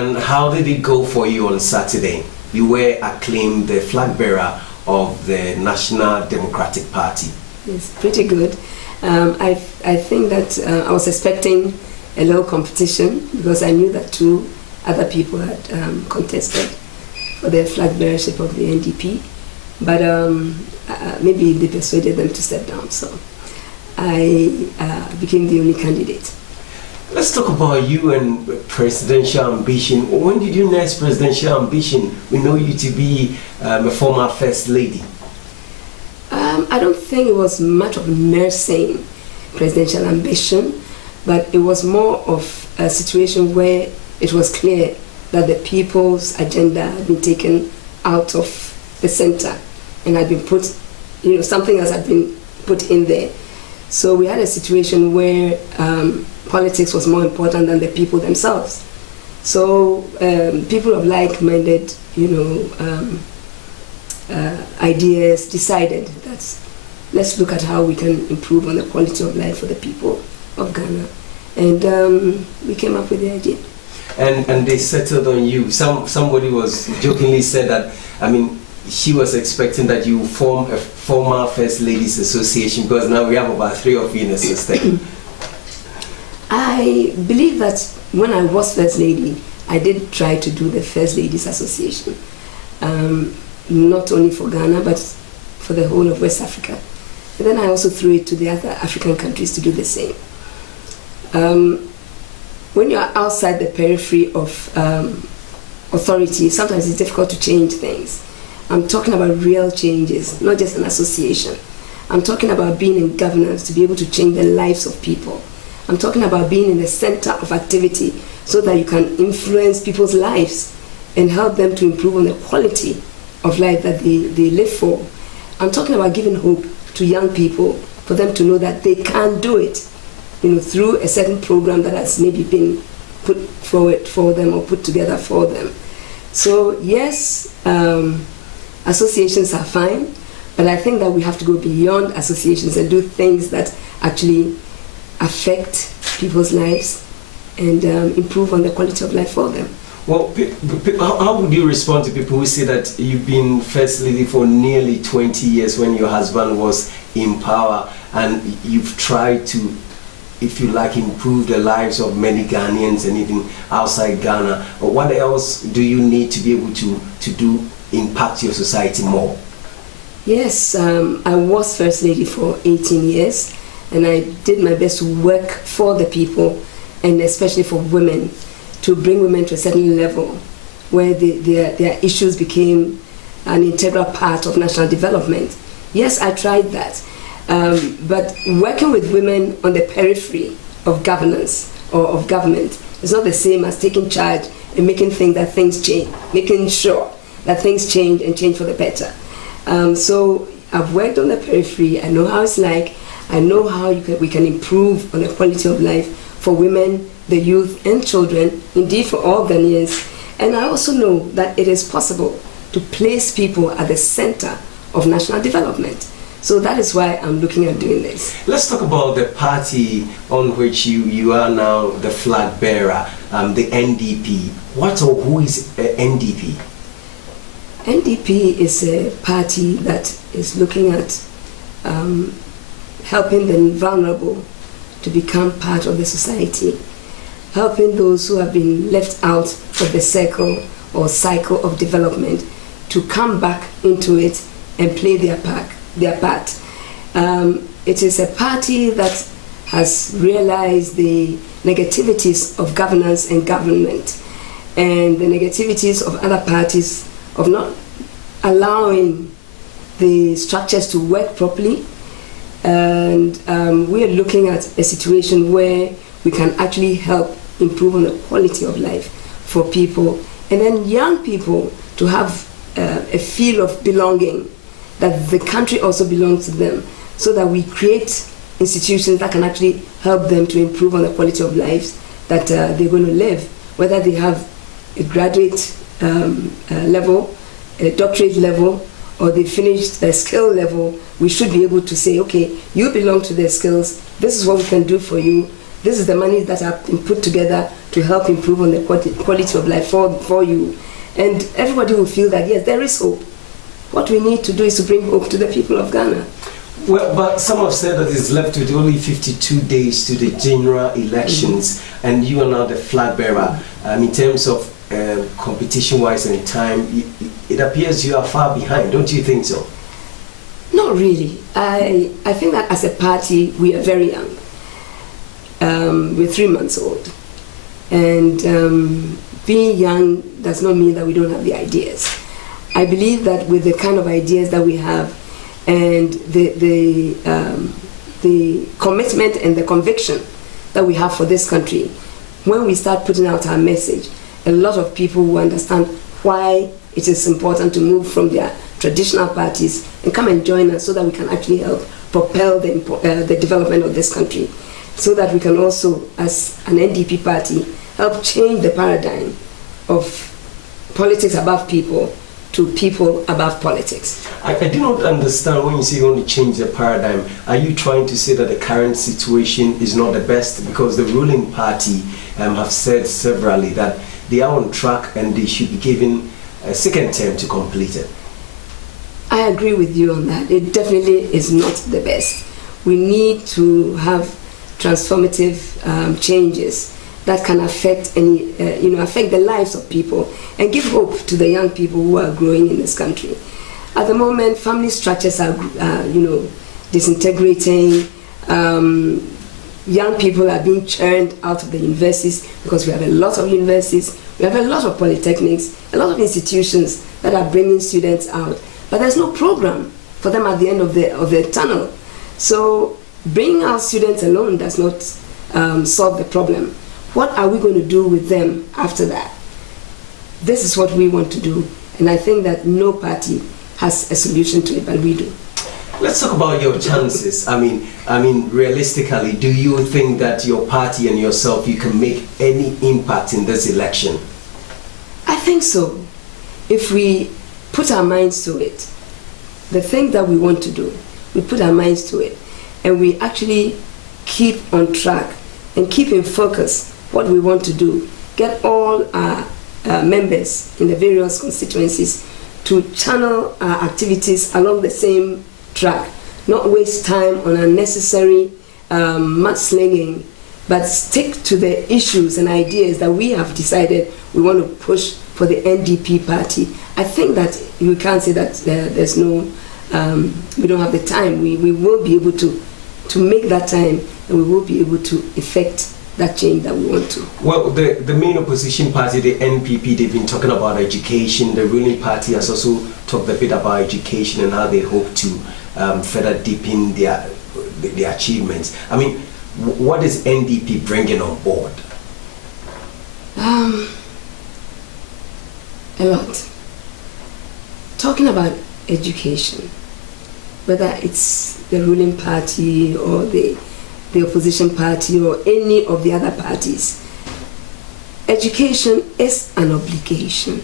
and how did it go for you on Saturday? You were acclaimed the flag bearer of the National Democratic Party. It's pretty good. I think that I was expecting a little competition because I knew that two other people had contested for the flag bearership of the NDP, but maybe they persuaded them to step down, so I became the only candidate. Let's talk about you and presidential ambition. When did you nurse presidential ambition? We know you to be a former First Lady. I don't think it was much of nursing presidential ambition, but it was more of a situation where it was clear that the people's agenda had been taken out of the center and had been put, something else had been put in there. So we had a situation where politics was more important than the people themselves. So people of like-minded, ideas decided that let's look at how we can improve on the quality of life for the people of Ghana. And we came up with the idea. And they settled on you. Somebody was jokingly said that, she was expecting that you form a former First Ladies Association, because now we have about 3 of you in the system. I believe that when I was First Lady, I did try to do the First Ladies Association, not only for Ghana, but for the whole of West Africa. And then I also threw it to the other African countries to do the same. When you're outside the periphery of authority, sometimes it's difficult to change things. I'm talking about real changes, not just an association. I'm talking about being in governance to be able to change the lives of people. I'm talking about being in the center of activity so that you can influence people's lives and help them to improve on the quality of life that they live for. I'm talking about giving hope to young people for them to know that they can do it, through a certain program that has maybe been put forward for them or put together for them. So yes, associations are fine, but I think that we have to go beyond associations and do things that actually affect people's lives and improve on the quality of life for them. Well, how would you respond to people who say that you've been First Lady for nearly 20 years when your husband was in power, and you've tried to, if you like, improve the lives of many Ghanaians and even outside Ghana? What else do you need to be able to impact your society more? Yes, I was First Lady for 18 years, and I did my best to work for the people, and especially for women, to bring women to a certain level where their issues became an integral part of national development. Yes, I tried that. But working with women on the periphery of governance or of government is not the same as taking charge and making things change, making sure that things change and change for the better. So I've worked on the periphery. I know how it's like. I know how we can improve on the quality of life for women, the youth and children, indeed for all Ghanaians. And I also know that it is possible to place people at the center of national development. So that is why I'm looking at doing this. Let's talk about the party on which you are now the flag bearer, the NDP. What or who is NDP? NDP is a party that is looking at helping the vulnerable to become part of the society, helping those who have been left out of the circle or cycle of development to come back into it and play their part. It is a party that has realized the negativities of governance and government and the negativities of other parties of not allowing the structures to work properly. And we are looking at a situation where we can actually help improve on the quality of life for people, and then young people to have a feel of belonging, that the country also belongs to them, so that we create institutions that can actually help them to improve on the quality of lives that they're going to live, whether they have a graduate level, a doctorate level, or they finished a skill level. We should be able to say, okay, you belong to the skills, this is what we can do for you, this is the money that have been put together to help improve on the quality of life for you. And everybody will feel that, yes, there is hope. What we need to do is to bring hope to the people of Ghana. Well, but some have said that it's left with only 52 days to the general elections, and you are now the flag bearer. In terms of competition-wise and time, it appears you are far behind. Don't you think so? Not really. I think that as a party, we are very young. We're 3 months old. And being young does not mean that we don't have the ideas. I believe that with the kind of ideas that we have and the commitment and the conviction that we have for this country, when we start putting out our message, a lot of people will understand why it is important to move from their traditional parties and come and join us so that we can actually help propel the development of this country, so that we can also, as an NDP party, help change the paradigm of politics above people to people above politics. I do not understand when you say you want to change the paradigm. Are you trying to say that the current situation is not the best? Because the ruling party have said severally that they are on track and they should be given a second term to complete it. I agree with you on that. It definitely is not the best. We need to have transformative changes that can affect affect the lives of people and give hope to the young people who are growing in this country. At the moment, family structures are disintegrating. Young people are being churned out of the universities because we have a lot of universities, we have a lot of polytechnics, a lot of institutions that are bringing students out, but there's no program for them at the end of the tunnel. So bringing out students alone does not solve the problem. What are we going to do with them after that? This is what we want to do, and I think that no party has a solution to it, but we do. Let's talk about your chances. I mean, realistically, do you think that your party and yourself, you can make any impact in this election? I think so. If we put our minds to it, the thing that we want to do, we put our minds to it, and we actually keep on track and keep in focus what we want to do, get all our members in the various constituencies to channel our activities along the same track, not waste time on unnecessary mudslinging, but stick to the issues and ideas that we have decided we want to push for the NDP party. I think that you can't say that there's no, we don't have the time. We will be able to make that time, and we will be able to effect that change that we want to. Well, the main opposition party, the NPP, they've been talking about education. The ruling party has also talked a bit about education and how they hope to further deepen their achievements. I mean, what is NDP bringing on board? A lot. Talking about education, whether it's the ruling party or the opposition party or any of the other parties, education is an obligation.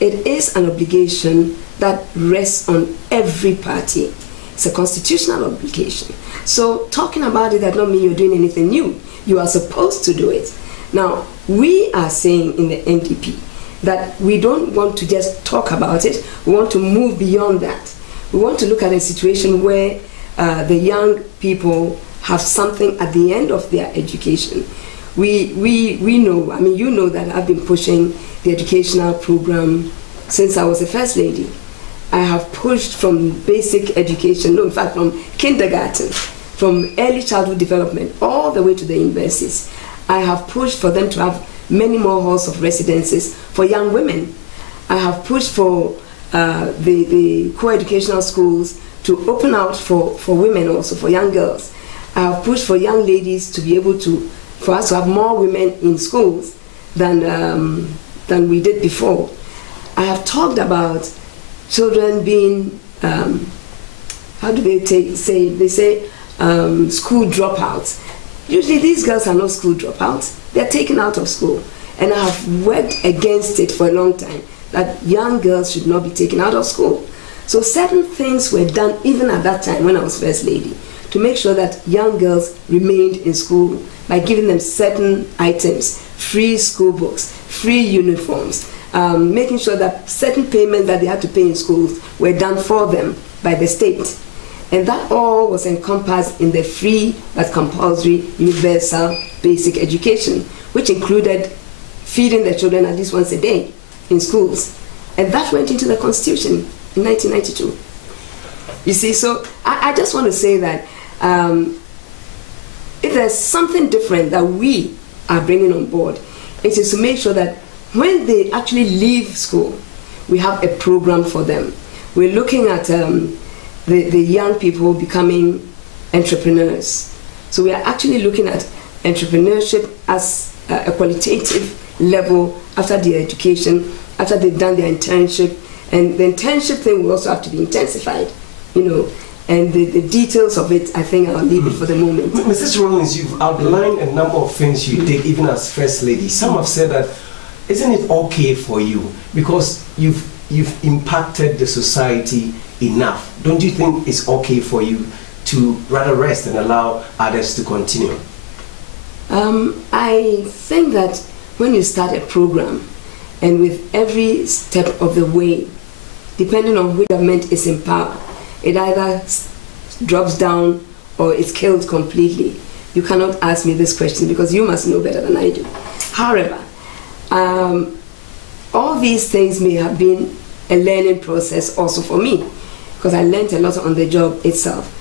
It is an obligation that rests on every party. It's a constitutional obligation. So talking about it does not mean you're doing anything new. You are supposed to do it. Now, we are saying in the NDP that we don't want to just talk about it. We want to move beyond that. We want to look at a situation where the young people have something at the end of their education. We know, I mean, you know that I've been pushing the educational program since I was a First Lady. I have pushed from basic education, no, in fact, from kindergarten, from early childhood development, all the way to the universities. I have pushed for them to have many more halls of residences for young women. I have pushed for the co-educational schools to open out for women also, for young girls. I have pushed for young ladies to be able to, for us to have more women in schools than we did before. I have talked about children being, how do they say? They say school dropouts. Usually these girls are not school dropouts. They're taken out of school. And I have worked against it for a long time, that young girls should not be taken out of school. So certain things were done even at that time when I was First Lady to make sure that young girls remained in school by giving them certain items, free school books, free uniforms, making sure that certain payments that they had to pay in schools were done for them by the state. And that all was encompassed in the free but compulsory universal basic education, which included feeding the children at least once a day in schools. And that went into the Constitution in 1992. You see, so I just want to say that if there's something different that we are bringing on board, it is to make sure that when they actually leave school, we have a program for them. We're looking at the young people becoming entrepreneurs. So we are actually looking at entrepreneurship as a qualitative level after their education, after they've done their internship. And the internship thing will also have to be intensified, you know. And the details of it, I think I'll leave it for the moment. Mrs. Rawlings, you've outlined a number of things you did even as First Lady. Some have said that, isn't it okay for you? Because you've impacted the society enough. Don't you think it's okay for you to rather rest and allow others to continue? I think that when you start a program, and with every step of the way, depending on which government is in power, it either drops down or it's killed completely. You cannot ask me this question because you must know better than I do. However, all these things may have been a learning process also for me, because I learned a lot on the job itself.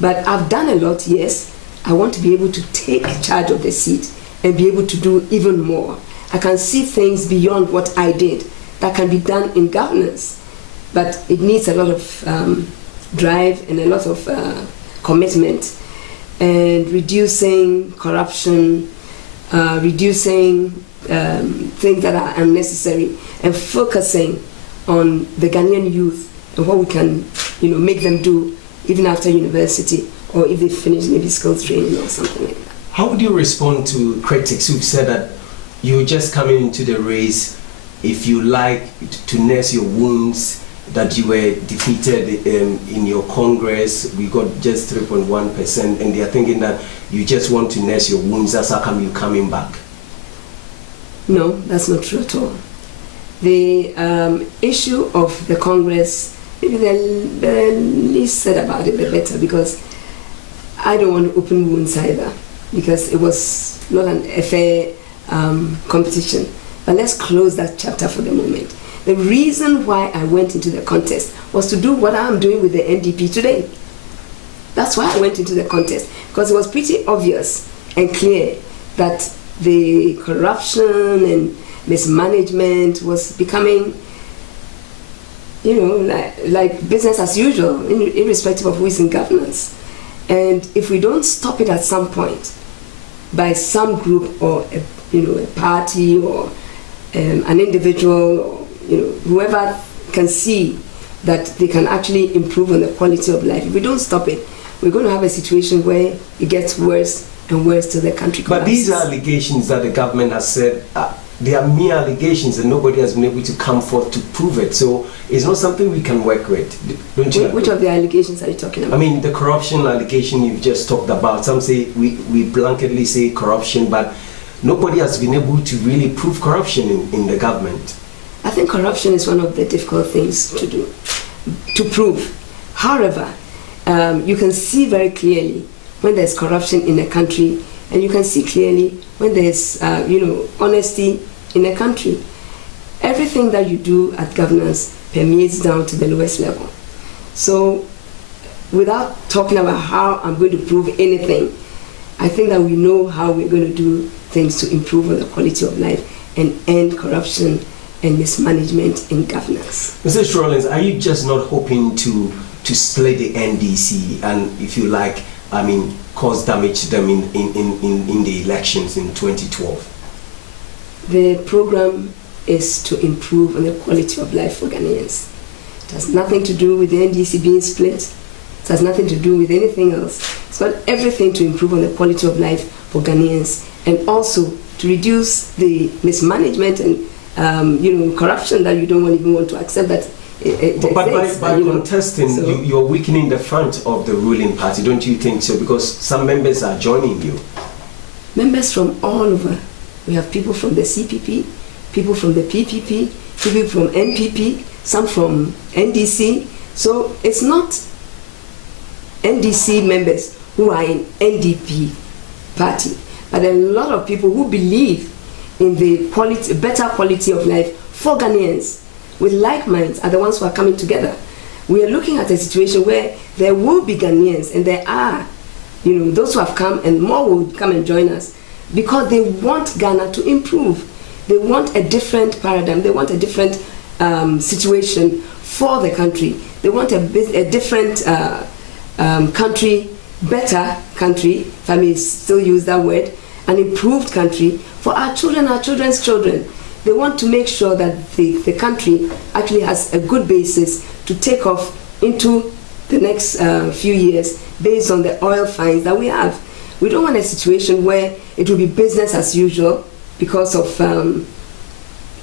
But I've done a lot, yes. I want to be able to take charge of the seat and be able to do even more. I can see things beyond what I did that can be done in governance, but it needs a lot of drive and a lot of commitment, and reducing corruption, reducing things that are unnecessary, and focusing on the Ghanaian youth and what we can, you know, make them do even after university, or if they finish maybe skills training or something like that. How would you respond to critics who've said that you're just coming into the race, if you like, to nurse your wounds, that you were defeated in your Congress, we got just 3.1%, and they're thinking that you just want to nurse your wounds, that's how come you're coming back? No, that's not true at all. The issue of the Congress, maybe the least said about it, the better, because I don't want to open wounds either, because it was not a fair competition. But let's close that chapter for the moment. The reason why I went into the contest was to do what I'm doing with the NDP today. That's why I went into the contest, because it was pretty obvious and clear that the corruption and mismanagement was becoming, you know, like business as usual, irrespective of who is in governance. And if we don't stop it at some point by some group or a party or an individual, or whoever can see that they can actually improve on the quality of life, if we don't stop it, we're going to have a situation where it gets worse and worse till the country collapses. But these are allegations that the government has said, they are mere allegations and nobody has been able to come forth to prove it. So it's not something we can work with, don't you? Which of the allegations are you talking about? I mean, the corruption allegation you've just talked about. Some say, we blanketly say corruption, but nobody has been able to really prove corruption in the government. I think corruption is one of the difficult things to prove. However, you can see very clearly when there's corruption in a country, and you can see clearly when there's honesty in a country. Everything that you do at governance permeates down to the lowest level. So without talking about how I'm going to prove anything, I think that we know how we're going to do things to improve on the quality of life and end corruption and mismanagement in governance. Mrs. Rawlings, are you just not hoping to split the NDC and, if you like, cause damage to them in the elections in 2012? The program is to improve on the quality of life for Ghanaians. It has nothing to do with the NDC being split. It has nothing to do with anything else. It's got everything to improve on the quality of life for Ghanaians, and also to reduce the mismanagement and corruption that you don't even want to accept that But exists, by you know. contesting, So- you're weakening the front of the ruling party, don't you think so? Because some members are joining you. Members from all over. We have people from the CPP, people from the PPP, people from NPP, some from NDC. So it's not NDC members who are in NDP party, but a lot of people who believe in the quality, better quality of life for Ghanaians with like minds are the ones who are coming together. We are looking at a situation where there will be Ghanaians, and there are, you know, those who have come, and more will come and join us, because they want Ghana to improve. They want a different paradigm. They want a different situation for the country. They want a different country, better country, if I may still use that word, an improved country for our children, our children's children. They want to make sure that the country actually has a good basis to take off into the next few years based on the oil finds that we have. We don't want a situation where it will be business as usual because of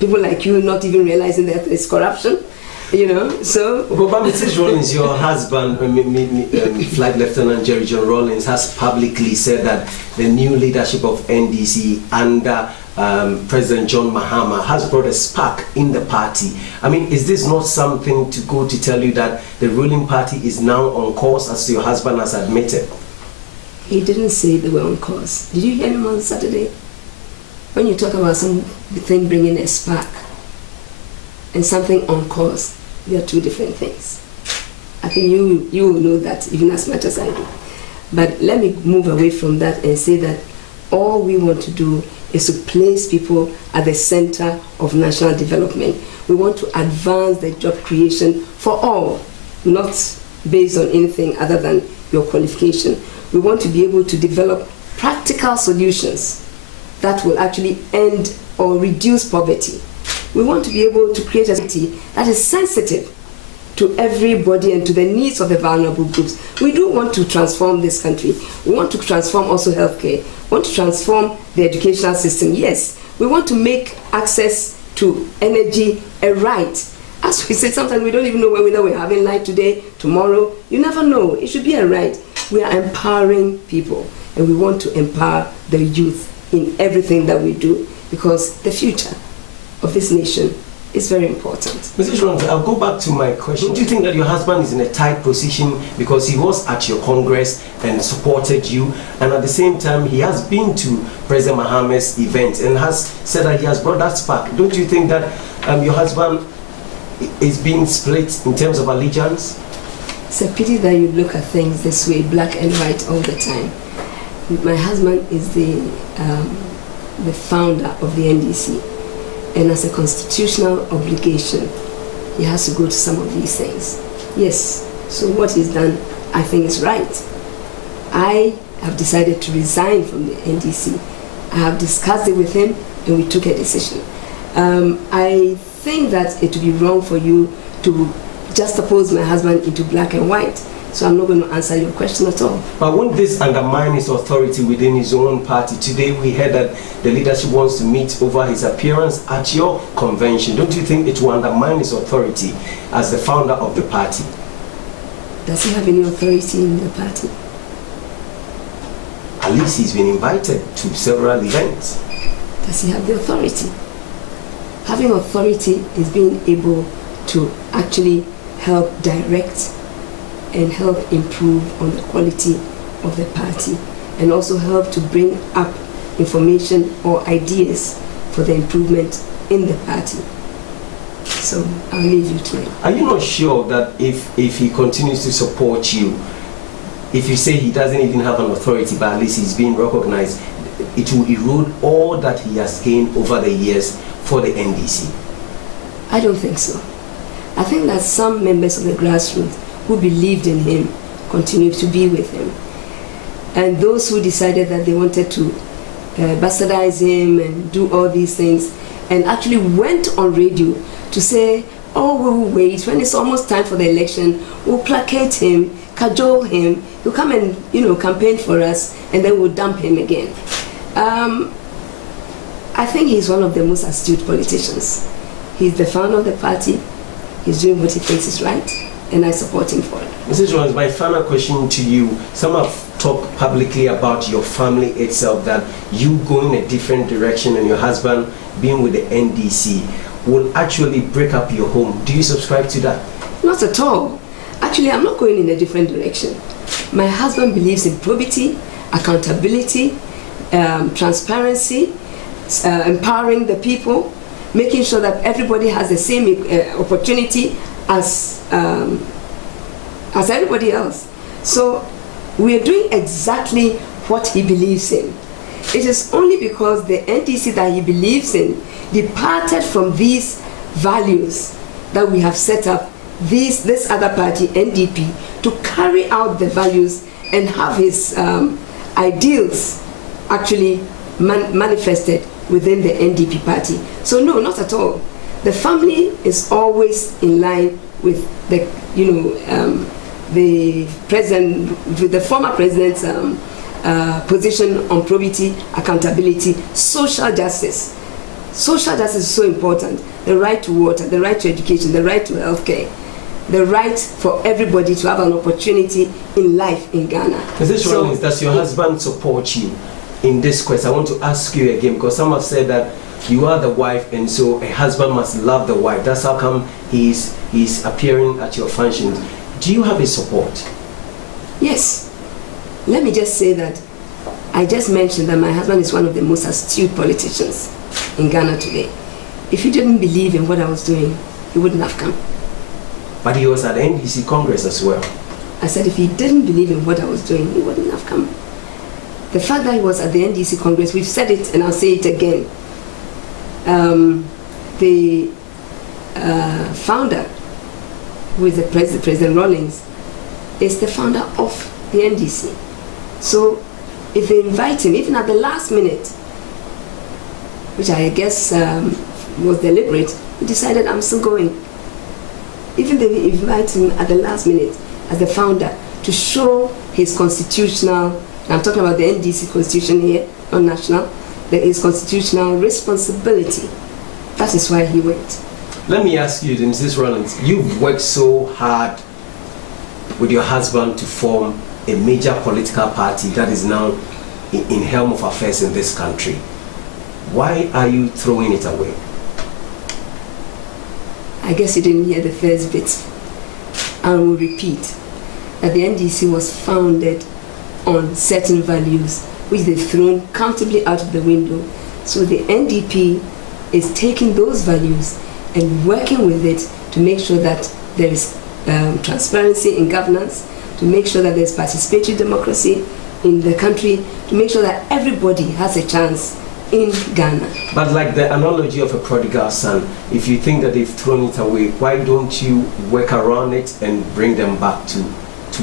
people like you not even realizing that there's corruption, you know. So, but Mrs. Rawlings, your husband, Flight Lieutenant Jerry John Rawlings, has publicly said that the new leadership of NDC under President John Mahama has brought a spark in the party. I mean, is this not something to go to tell you that the ruling party is now on course, as your husband has admitted? He didn't say they were on course. Did you hear him on Saturday? When you talk about something bringing a spark and something on course, they are two different things. I think you will know that even as much as I do. But let me move away from that and say that all we want to do is to place people at the center of national development. We want to advance the job creation for all, not based on anything other than your qualification. We want to be able to develop practical solutions that will actually end or reduce poverty. We want to be able to create a society that is sensitive to everybody and to the needs of the vulnerable groups. We do want to transform this country. We want to transform also healthcare. We want to transform the educational system. Yes, we want to make access to energy a right. As we said, sometimes we don't even know whether we're having light today, tomorrow. You never know. It should be a right. We are empowering people, and we want to empower the youth in everything that we do, because the future of this nation is very important. Mrs. Rawlings, I'll go back to my question. Do you think that your husband is in a tight position because he was at your Congress and supported you, and at the same time he has been to President Mahama's event and has said that he has brought that spark? Don't you think that your husband is being split in terms of allegiance? It's a pity that you look at things this way, black and white all the time. My husband is the founder of the NDC, and as a constitutional obligation, he has to go to some of these things. Yes, so what he's done, I think, is right. I have decided to resign from the NDC. I have discussed it with him, and we took a decision. I think that it would be wrong for you to juxtapose my husband into black and white. So I'm not going to answer your question at all. But won't this undermine his authority within his own party? Today we heard that the leadership wants to meet over his appearance at your convention. Don't you think it will undermine his authority as the founder of the party? Does he have any authority in the party? At least he's been invited to several events. Does he have the authority? Having authority is being able to actually help direct and help improve on the quality of the party, and also help to bring up information or ideas for the improvement in the party. So I'll leave you to it. Are you not sure that if he continues to support you, if you say he doesn't even have an authority, but at least he's being recognized, it will erode all that he has gained over the years for the NDC? I don't think so. I think that some members of the grassroots who believed in him continue to be with him. And those who decided that they wanted to bastardize him and do all these things, and actually went on radio to say, oh, we'll wait, when it's almost time for the election, we'll placate him, cajole him, he'll come and, you know, campaign for us, and then we'll dump him again. I think he's one of the most astute politicians. He's the founder of the party. he's doing what he thinks is right, and I support him for it. Mrs. Rollins, my final question to you. Some have talked publicly about your family itself, that you going a different direction and your husband being with the NDC will actually break up your home. Do you subscribe to that? Not at all. Actually, I'm not going in a different direction. My husband believes in probity, accountability, transparency, empowering the people, making sure that everybody has the same opportunity as everybody else. So we are doing exactly what he believes in. It is only because the NDC that he believes in departed from these values that we have set up this other party, NDP, to carry out the values and have his ideals actually manifested within the NDP party. So no, not at all. The family is always in line with the, the president, with the former president's position on probity, accountability, social justice. Social justice is so important. The right to water, the right to education, the right to healthcare, the right for everybody to have an opportunity in life in Ghana. Mrs. Rollins, does your husband support you in this quest? I want to ask you again, because some have said that you are the wife and so a husband must love the wife. That's how come he's appearing at your functions. Do you have his support? Yes. Let me just say that I just mentioned that my husband is one of the most astute politicians in Ghana today. If he didn't believe in what I was doing, he wouldn't have come. But he was at the NDC Congress as well. I said if he didn't believe in what I was doing, he wouldn't have come. The fact that he was at the NDC Congress, we've said it and I'll say it again. The founder, who is the President Rawlings, is the founder of the NDC. So if they invite him, even at the last minute, which I guess was deliberate, he decided I'm still going. Even they invite him at the last minute as the founder to show his constitutional, I'm talking about the NDC constitution here, not national, his constitutional responsibility. That is why he went. Let me ask you, Mrs. Rollins, you've worked so hard with your husband to form a major political party that is now in helm of affairs in this country. Why are you throwing it away? I guess you didn't hear the first bit. I will repeat that the NDC was founded on certain values which they've thrown comfortably out of the window. So the NDP is taking those values and working with it to make sure that there is transparency in governance, to make sure that there's participatory democracy in the country, to make sure that everybody has a chance in Ghana. But like the analogy of a prodigal son, if you think that they've thrown it away, why don't you work around it and bring them back to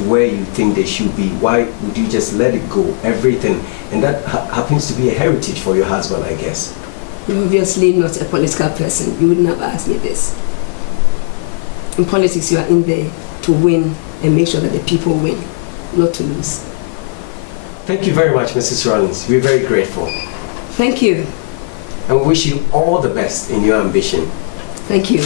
where you think they should be? Why would you just let it go, everything? And that happens to be a heritage for your husband, I guess. You're obviously not a political person. You wouldn't have asked me this. In politics, you are in there to win and make sure that the people win, not to lose. Thank you very much, Mrs. Rollins. We're very grateful. Thank you. And we wish you all the best in your ambition. Thank you.